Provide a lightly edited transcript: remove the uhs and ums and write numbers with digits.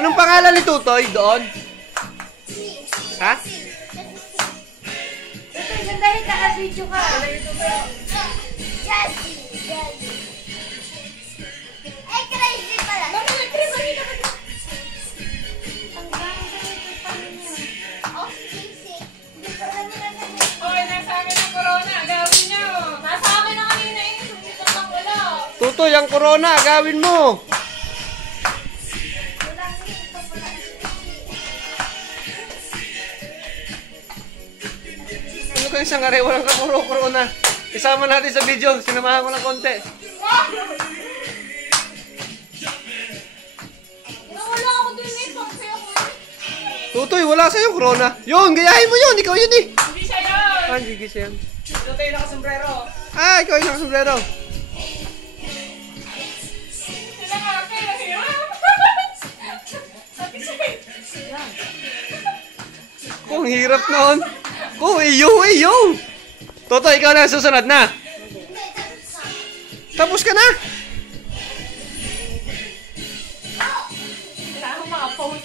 Anong pangalan ni Tutoy doon? Ha? Tutoy, gandahin ka, video ka. Jazzy. Eh, crazy pala. Mama, crazy ka ba? Ang ganda pa niya. Oh, crazy. Hindi pa rin nila sa niya. Oy, nasa amin ang corona. Gawin niyo. Nasa amin na kanina eh. Sumitan lang wala. Tutoy, ang corona, gawin mo. Ano ka isang aray, walang corona. Isama natin sa video, sinamahan ko ng konti. Wala ako dun eh. Pagsi ako eh. Tutoy, wala sa'yo corona. Yun, gayahin mo yun, ikaw yun eh. Hindi siya yun. Ah, hindi siya yun. Tutoy nakasombrero. Ah, ikaw yung nakasombrero. Sila nga ako eh. Nahirap. Sabi siya eh. Kung hirap noon. Kung iyo. Totoy, ikaw na susunod na. Tapos ka na. Kailangan ko makapost.